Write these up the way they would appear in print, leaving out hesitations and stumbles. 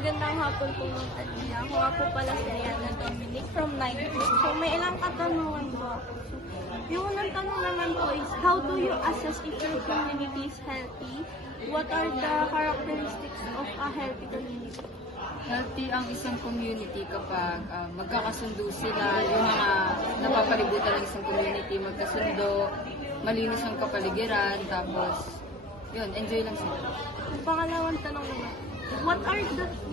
Magandang hapon po, Ma'am Alia. Ako nga po pala si Rihanna Dominic from 9th grade. So may ilang katanungan po ako. So, yung unang tanong naman po is, how do you assess if your community is healthy? What are the characteristics of a healthy community? Healthy ang isang community kapag magkakasundo sila, yung mga napapalibutan ng isang community, magkasundo, malinis ang kapaligiran, tapos yun, enjoy lang sila. Ang pangalawang tanong naman,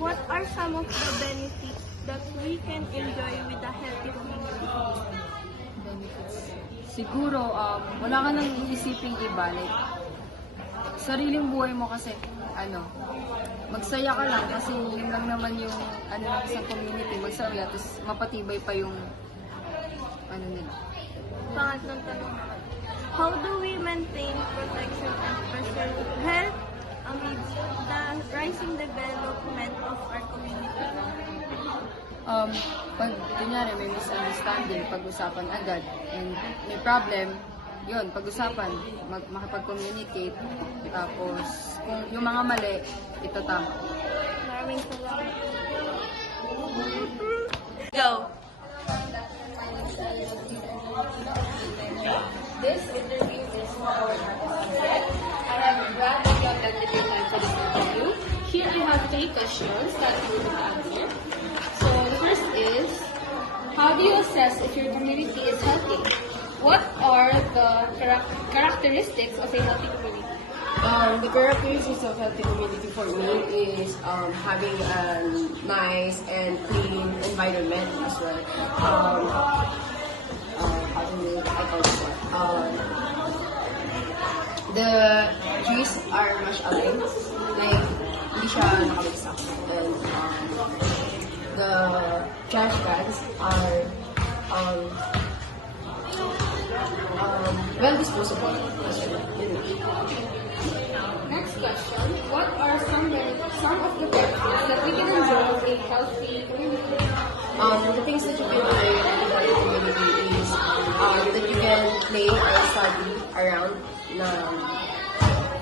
what are some of the benefits that we can enjoy with a healthy community? Benefits. Siguro, wala ka nang iisiping iba. Like, sariling buhay mo kasi, magsaya ka lang kasi yun lang naman yung ng isang community, magsaya, tapos mapatibay pa yung nila. Pangatlong tanong naman, how do we maintain protection and preserve health amidst the rising development of our community? Pag kunyari may misunderstanding, pag-usapan agad, and may problem, yun, pag-usapan, makipag-communicate, tapos kung yung mga mali, itatama. Maraming salamat. Go! This interview is for our subject. I am glad that you attended your time for this interview. Here I have 3 questions that you will answer. So the first is, how do you assess if your community is healthy? What are the characteristics of a healthy community? The characteristics of healthy community for me is having a nice and clean environment as well. How do I call this one? The trees are much aligned, like hindi siya nakabagsak. And the trash bags are well disposable as well. Next question, what are some of the benefits that we can enjoy of a healthy community? The things that you can do in a healthy community is that you can play or study around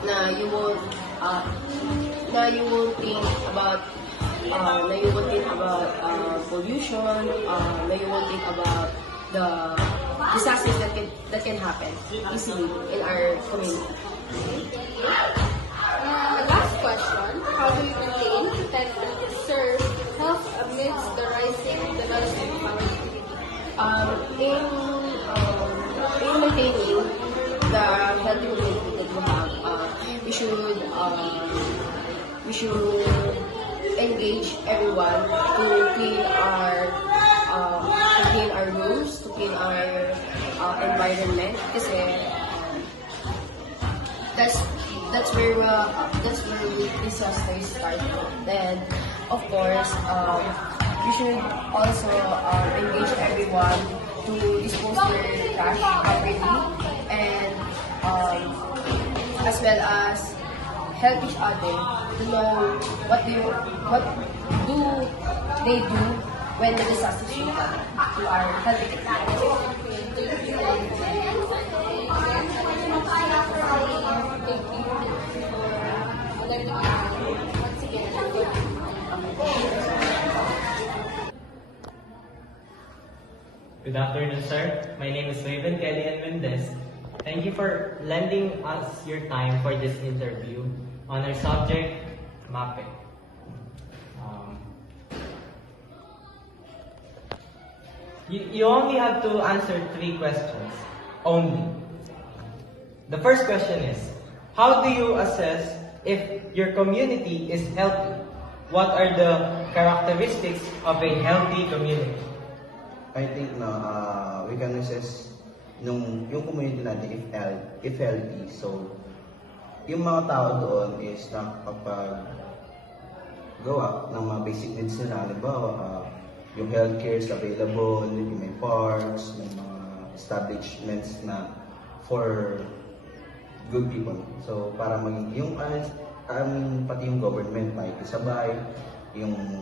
na you won't think about pollution, na you won't think about the disasters that can happen easily in our community. Last question, how do you maintain, protect, and preserve health amidst the rising development of our community? In maintaining the healthy community that we have, we should engage everyone to clean our rooms, to clean our environment, kasi that's where disasters start. Then, of course, we should also engage everyone to dispose their trash properly, and as well as help each other to know what do they do when the disasters happen to our healthy community. Good afternoon, sir. My name is Raven Kelly Mendez. Thank you for lending us your time for this interview on our subject, mapping. You only have to answer 3 questions only. The first question is, how do you assess if your community is healthy? What are the characteristics of a healthy community? I think we can assess yung community natin if healthy. So, yung mga tao doon is nakakapag gawa ng mga basic needs nila. Halimbawa, yung healthcare is available, yung may parks, may mga establishments na for good people. So, para maging yung pati yung government makikisabay,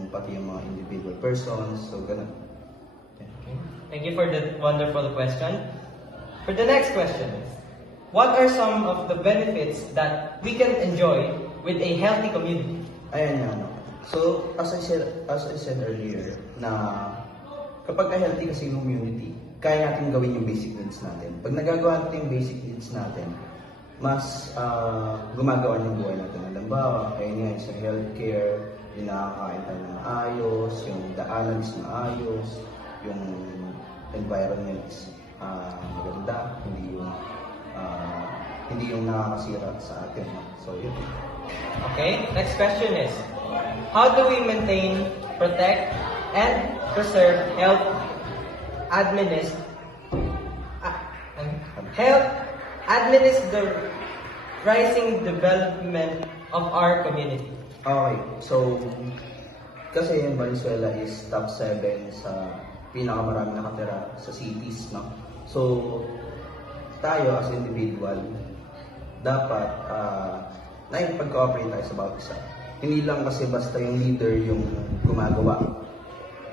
pati yung mga individual persons, so ganun. Okay. Thank you for that wonderful question. For the next question, what are some of the benefits that we can enjoy with a healthy community? Ayan yan. So, as I said earlier, na kapag healthy kasi yung community, kaya natin gawin yung basic needs natin. Pag nagagawa natin yung basic needs natin, mas gumagawa ng buhay natin. Halimbawa, kaya nga sa healthcare, yung nakakain tayo na maayos, yung daanan is maayos, yung environment is maganda, hindi yung nakakasira sa atin. So, yun. Okay, next question is, how do we maintain, protect, and preserve health, administer the rising development of our community? Okay, so, kasi yung Valenzuela is top 7 sa pinakamarami nakatira sa cities, no? So, tayo as individual, dapat nakipag-cooperate tayo sa bawat isa. Hindi lang kasi basta yung leader yung gumagawa.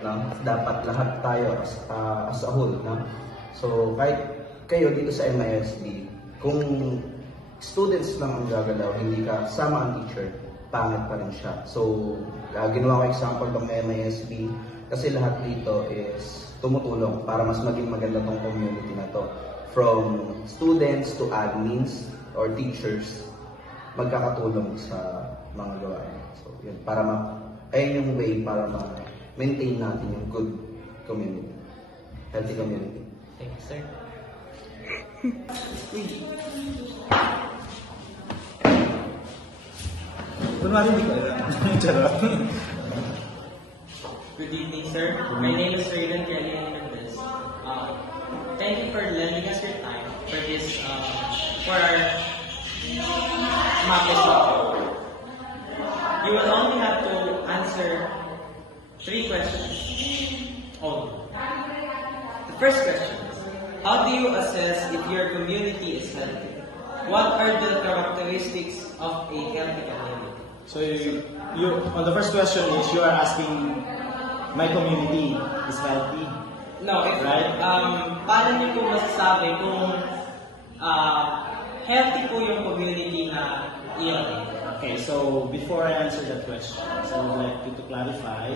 No? Dapat lahat tayo as a whole. No? So, kahit kayo dito sa MISD, kung students lang ang gagalaw, hindi ka sama ang teacher, pangit pa rin siya. So, ginawa ko example ng MISD kasi lahat dito is tumutulong para mas maging maganda tong community na to. From students to admins or teachers, magkakatulong sa mga gawain. So, yun, ayun yung way para ma-maintain natin yung good community, healthy community. Thank you, sir. Kunwari hindi ko alam. Charot. Good evening, sir. My name is Raylan Kelly Hernandez. Thank you for lending us your time for this, for our mock test. You will only have to answer 3 questions. Only. The first question is, how do you assess if your community is healthy? What are the characteristics of a healthy community? So, on the first question is, you are asking, my community is healthy? No, if, Right. paano niyo po masasabi kung healthy po yung community na iyon? Okay, so before I answer that question, so I would like you to clarify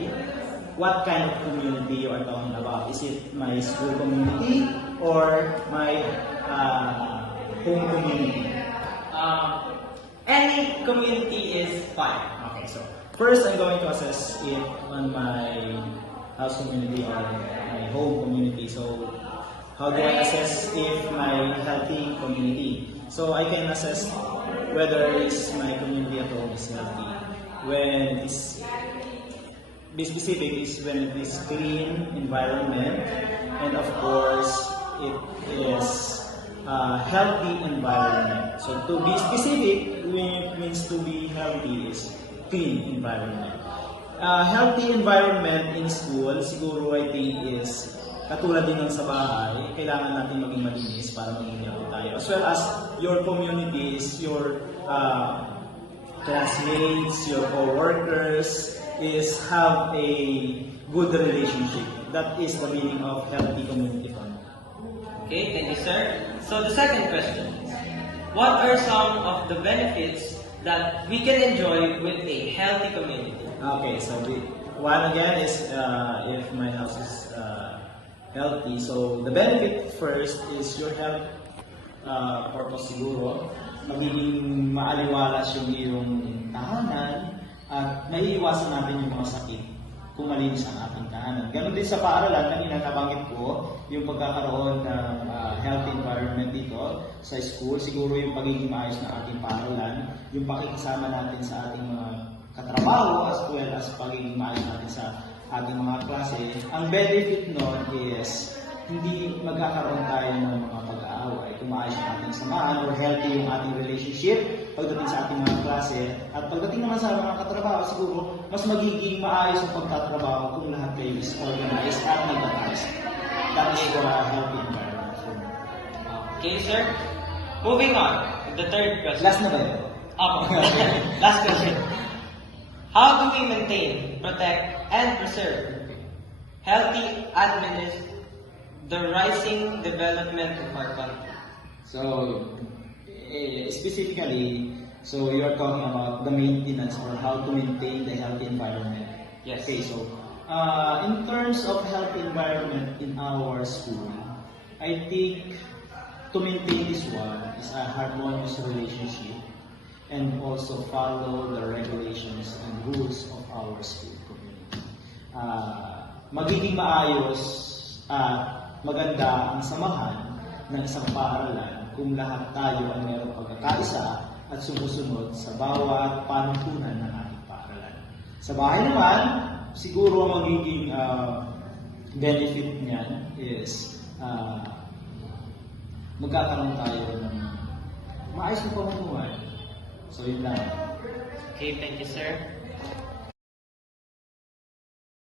what kind of community you are talking about. Is it my school community or my home community? Any community is fine. Okay, so first I'm going to assess it on my house community or my home community. So how do I assess if my healthy community? So I can assess whether my community at home is healthy. When it is, be specific, is when it is clean environment, and of course it is healthy environment. So to be specific, it means to be healthy is clean environment. Healthy environment in school, siguro I think is katulad din ng sa bahay, kailangan natin maging malinis para maging healthy tayo. As well as your communities, your classmates, your co-workers is have a good relationship. That is the meaning of healthy community fund. Okay, thank you, sir. So the second question is, what are some of the benefits that we can enjoy with a healthy community? Okay, so one again is if my house is healthy. So the benefit first is your health purpose siguro. Magiging maaliwalas yung iyong tahanan at maiiwasan natin yung mga sakit kung malinis ang ating tahanan. Ganon din sa paaralan, kanina nabanggit ko yung pagkakaroon ng healthy environment dito sa school. Siguro yung pagiging maayos ng ating paaralan, yung pakikisama natin sa ating mga katrabaho as well as pagiging maayos natin sa ating mga klase. Ang benefit nun is hindi magkakaroon tayo ng mga pag-aaway kung maayos ang ating samahan or healthy yung ating relationship pagdating sa ating mga klase. At pagdating naman sa mga katrabaho, siguro mas magiging maayos ang pagtatrabaho kung lahat kayo is organized at nag-ayos. That is for a healthy environment. Okay, sir. Moving on, the third question. Last na ba yun? Last question. How do we maintain, protect, and preserve healthy the rising development of our country? So, specifically, So you are talking about the maintenance or how to maintain the healthy environment. Yes. Okay, so in terms of healthy environment in our school, I think to maintain this one is a harmonious relationship and also follow the regulations and rules of our school community. Magiging maayos at maganda ang samahan ng isang paaralan kung lahat tayo ay mayroong pagkakaisa at sumusunod sa bawat panuntunan ng ating paaralan. Sa bahay naman, siguro ang magiging benefit niyan is magkakaroon tayo ng maayos na pamumuhay. So yun lang. Okay, thank you, sir.